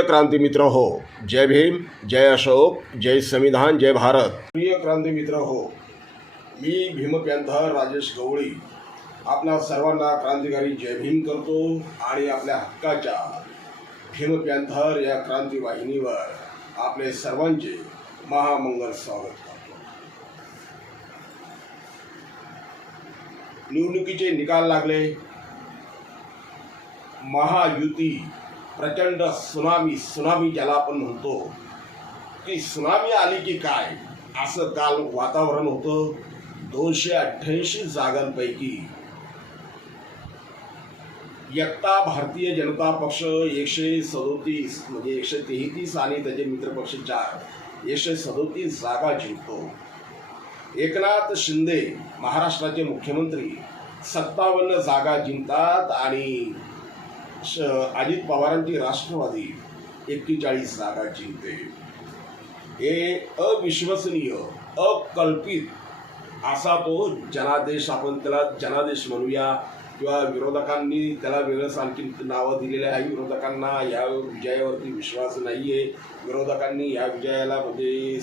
प्रिय क्रांती मित्र हो जय भीम जय अशोक जय संविधान जय भारत. प्रिय क्रांती मित्र हो मी भीमप्यांथर राजेश गवळी. आपल्या सर्वांना क्रांतिकारी जय भीम करतो आणि आपल्या हक्काच्या भीमपंथर या क्रांती वाहिनीवर आपले सर्वांचे महामंगल स्वागत करतो. निवडणुकीचे निकाल लागले. महायुती प्रचंड सुनामी सुनामी ज्याला आपण म्हणतो की सुनामी आली की काय? असं काल वातावरण होतं दोनशे अठ्ठ्याऐंशी जागांपैकी. एकता भारतीय जनता पक्ष एकशे सदोतीस म्हणजे एकशे तेहतीस आणि त्याचे मित्रपक्ष चार एकशे सदोतीस जागा जिंकतो. एकनाथ शिंदे महाराष्ट्राचे मुख्यमंत्री सत्तावन्न जागा जिंकतात आणि अजित पवारांची राष्ट्रवादी एक्केचाळीस जागा जिंकते हे अविश्वसनीय अकल्पित असा तो जनादेश आपण त्याला जनादेश म्हणूया. किंवा विरोधकांनी त्याला वेगळंच आणखी नावं दिलेली आहे. विरोधकांना या विजयावरती विश्वास नाही आहे विरोधकांनी या विजयाला म्हणजे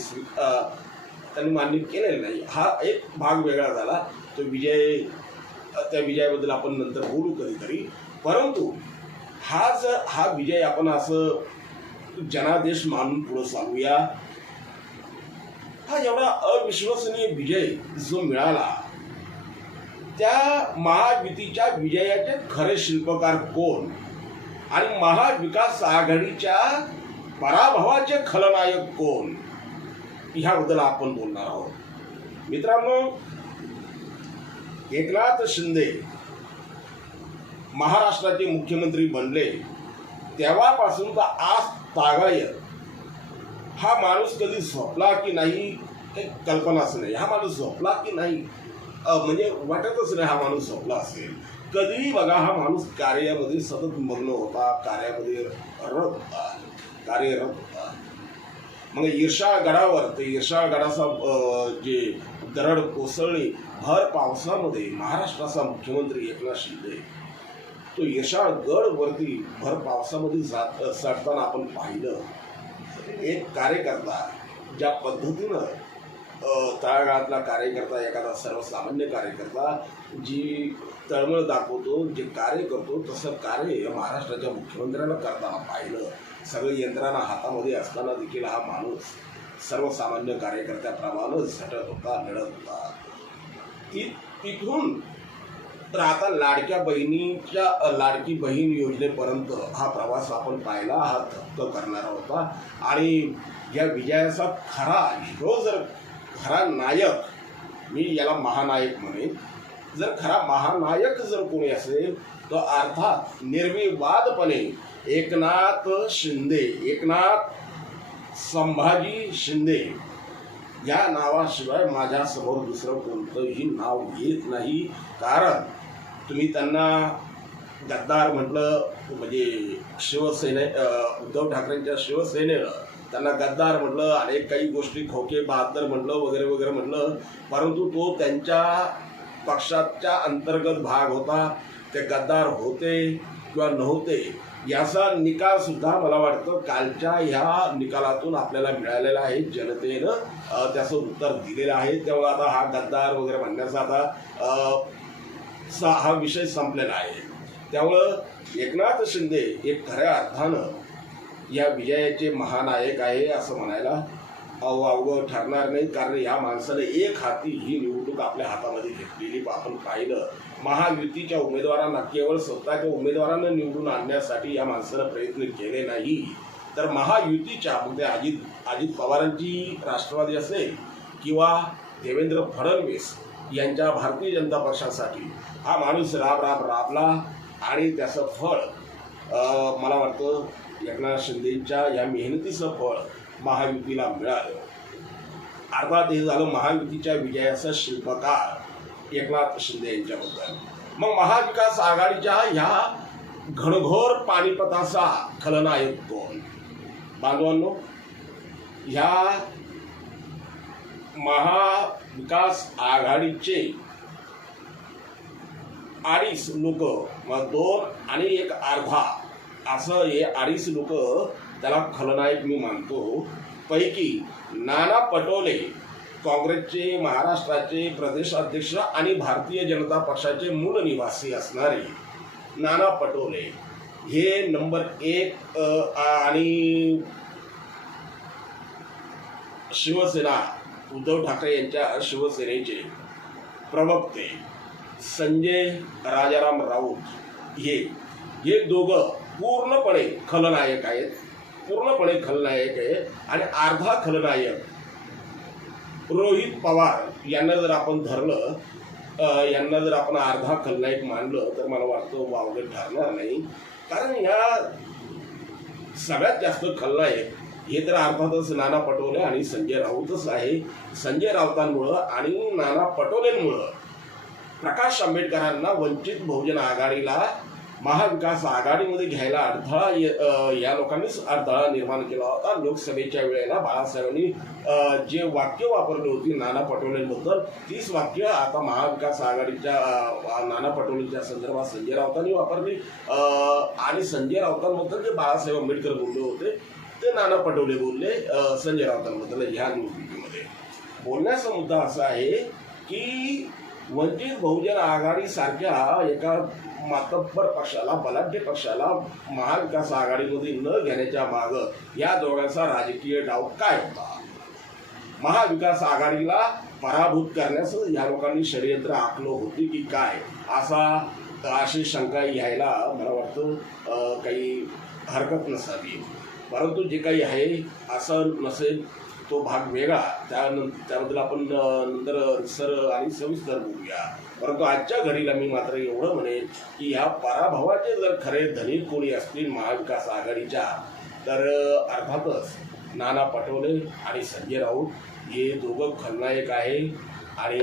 त्यांनी मान्य केलेलं नाही. हा एक भाग वेगळा झाला. तो विजय त्या विजयाबद्दल आपण नंतर बोलू कधीतरी. परंतु हा जर हा विजय आपण असं जनादेश मानून पुढं सांगूया हा एवढा अविश्वसनीय विजय जो मिळाला त्या महायुतीच्या विजयाचे खरे शिल्पकार कोण? आणि महाविकास आघाडीच्या पराभवाचे खलनायक कोण? ह्याबद्दल आपण बोलणार आहोत. मित्रांनो एकनाथ शिंदे महाराष्ट्राचे मुख्यमंत्री बनले तेव्हापासून तर आज तागाय हा माणूस कधी झोपला की नाही हे कल्पनाच नाही. हा माणूस झोपला की नाही म्हणजे वाटतच नाही हा माणूस झोपला असेल. कधीही बघा हा माणूस कार्यामध्ये सतत मग्न होता कार्यामध्ये रत होता कार्यरत होता. मग ईर्षागडावर ते ईर्षागडाचा जे दरड कोसळली भर पावसामध्ये महाराष्ट्राचा मुख्यमंत्री एकनाथ शिंदे तो यशाळगड वरती भर पावसामध्ये जात चढताना आपण पाहिलं. एक कार्यकर्ता ज्या पद्धतीनं तळागाळातला कार्यकर्ता एखादा सर्वसामान्य कार्यकर्ता जी तळमळ दाखवतो जे कार्य करतो तसं कार्य महाराष्ट्राच्या मुख्यमंत्र्यांना करताना पाहिलं. सगळी यंत्रणा हातामध्ये असताना देखील हा माणूस सर्वसामान्य कार्यकर्त्याप्रमाणे झटत होता लढत होता. ती तिथून तर आता लाडक्या बहिणीच्या लाडकी बहीण योजनेपर्यंत हा प्रवास आपण पाहिला हा थक्क करणारा होता. आणि या विजयाचा खरा हिरो जर खरा नायक मी याला महानायक म्हणेन. जर खरा महानायक जर कोणी असेल तर अर्थात निर्विवादपणे एकनाथ शिंदे एकनाथ संभाजी शिंदे या नावाशिवाय माझ्यासमोर दुसरं कोणतंही नाव येत नाही. कारण तुम्ही त्यांना गद्दार म्हटलं म्हणजे शिवसेने उद्धव ठाकरेंच्या शिवसेनेनं त्यांना गद्दार म्हटलं अनेक काही गोष्टी खोके बहादर म्हटलं वगैरे वगैरे म्हटलं. परंतु तो त्यांच्या पक्षाच्या अंतर्गत भाग होता. ते गद्दार होते. किंवा नव्हते याचा निकाल सुद्धा मला वाटतं कालच्या ह्या निकालातून आपल्याला मिळालेला आहे. जनतेनं त्याचं उत्तर दिलेलं आहे. त्यामुळे आता हा गद्दार वगैरे म्हणण्याचा आता सा हा विषय संपलेला आहे. त्यामुळं एकनाथ शिंदे एक खऱ्या अर्थानं या विजयाचे महानायक आहे असं म्हणायला अव अवघड ठरणार नाही. कारण या माणसाने एक हाती ही निवडणूक आपल्या हातामध्ये घेतलेली आपण पाहिलं. महायुतीच्या उमेदवारांना केवळ स्वतःच्या उमेदवारांना निवडून आणण्यासाठी या माणसानं प्रयत्न केले नाही. तर महायुतीच्या म्हणजे अजित अजित पवारांची राष्ट्रवादी असेल किंवा देवेंद्र फडणवीस यांच्या भारतीय जनता पक्षासाठी हा माणूस राब राब राबला आणि त्याचं फळ मला वाटतं एकनाथ शिंदेच्या या मेहनतीचं फळ महायुतीला मिळालं. अर्थात हे झालं महायुतीच्या विजयाचा शिल्पकार एकनाथ शिंदे यांच्याबद्दल. मग महाविकास आघाडीच्या ह्या घणघोर पानिपताचा खलनायक कोण? बांधवांनो ह्या महाविकास आघाडीचे अडीच लोक दोन आणि एक अर्धा असं हे अडीच लोक त्याला खलनायक मी मानतो. पैकी नाना पटोले काँग्रेसचे महाराष्ट्राचे प्रदेशाध्यक्ष आणि भारतीय जनता पक्षाचे मूल निवासी असणारे नाना पटोले. हे नंबर एक आणि शिवसेना उद्धव ठाकरे यांच्या शिवसेनेचे प्रवक्ते संजय राजाराम राऊत हे. हे दोघं पूर्णपणे खलनायक आहेत. पूर्णपणे खलनायक आहे आणि अर्धा खलनायक रोहित पवार यांना जर आपण धरलं यांना जर आपण अर्धा खलनायक मानलं तर मला वाटतं वावगं ठरणार नाही. कारण या सगळ्यात जास्त खलनायक हे तर अर्थातच नाना पटोले आणि संजय राऊतच आहे. संजय राऊतांमुळं आणि नाना पटोलेंमुळं प्रकाश आंबेडकरांना वंचित बहुजन आघाडीला महाविकास आघाडीमध्ये घ्यायला अडथळा या लोकांनीच अडथळा निर्माण केला होता. लोकसभेच्या वेळेला बाळासाहेबांनी जे वाक्य वापरली होती नाना पटोलेंबद्दल तीच वाक्य आता महाविकास आघाडीच्या नाना पटोलेंच्या संदर्भात संजय राऊतांनी वापरली. आणि संजय राऊतांबद्दल जे बाळासाहेब आंबेडकर बोलले होते ते नाना पटोले बोलले संजय राऊतांबद्दल ह्या निवडणुकीमध्ये. बोलण्याचा मुद्दा असा आहे की वंचित बहुजन आघाडी सारख्या एका मातब्बर पक्षाला बलाढ्य पक्षाला महाविकास आघाडीमध्ये न घेण्याच्या माग या दोघांचा राजकीय डाव काय होता? महाविकास आघाडीला पराभूत करण्याचं या लोकांनी षडयंत्र आखलं होते की काय? असा अशी शंका यायला मला वाटतं काही हरकत नसावी. परंतु जे काही आहे असं नसेल तो भाग वेगळा. त्यानंतर त्याबद्दल आपण नंतर सर आणि सविस्तर बोलूया. परंतु आजच्या घडीला मी मात्र एवढं म्हणेन की ह्या पराभवाचे जर खरे धनी कोणी असतील महाविकास आघाडीच्या तर अर्थातच नाना पटोले आणि संजय राऊत हे दोघं खलनायक आहे. आणि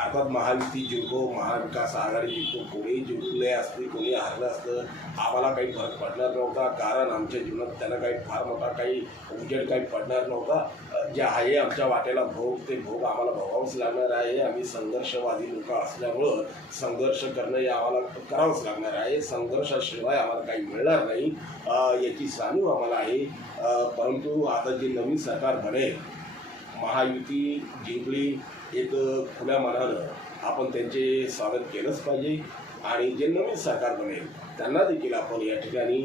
अर्थात महायुती जिंको महाविकास आघाडी जिंको कोणीही जिंकले असते कोणी हरलं असतं आम्हाला काही फरक पडणार नव्हता. कारण आमच्या जीवनात त्याला काही फार मोठा काही उजेड काही पडणार नव्हता. जे आहे आमच्या वाटेला भोग ते भोग आम्हाला भोगावंच लागणार आहे. आम्ही संघर्षवादी लोक असल्यामुळं संघर्ष करणं हे आम्हाला करावंच लागणार आहे. संघर्षाशिवाय आम्हाला काही मिळणार नाही याची जाणीव आम्हाला आहे. परंतु आता जे नवीन सरकार बनेल महायुती जिंकली एक खुल्या मनानं आपण त्यांचे स्वागत केलंच पाहिजे. आणि जे नवीन सरकार बनेल त्यांना देखील आपण या ठिकाणी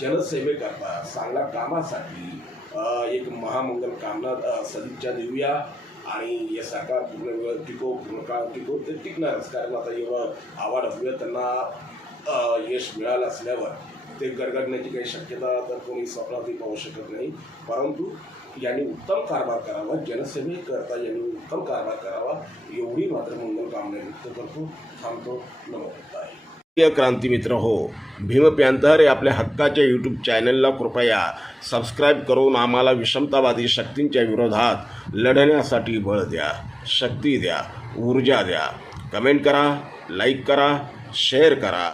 जनसेवेकरता चांगल्या कामासाठी एक महामंगल कामना सदिच्छा देऊया. आणि हे सरकार पूर्ण वेळ टिको पूर्ण काळ टिको ते टिकणारच. कारण आता एवढं आव्हान असलं त्यांना यश मिळालं असल्यावर ते गरगडण्याची काही शक्यता तर कोणी स्वप्नातही पाहू शकत नाही. परंतु यांनी उत्तम कारभार करावा जनसेवेकरता यांनी उत्तम कारभार करावा एवढी मात्र मंगल कामना व्यक्त करतो थांबतो नमस्कार क्रांती मित्र हो भीम प्यांतर हे आपल्या हक्काच्या यूट्यूब चॅनलला कृपया सबस्क्राईब करून आम्हाला विषमतावादी शक्तींच्या विरोधात लढण्यासाठी बळ द्या शक्ती द्या ऊर्जा द्या. कमेंट करा लाईक करा शेअर करा.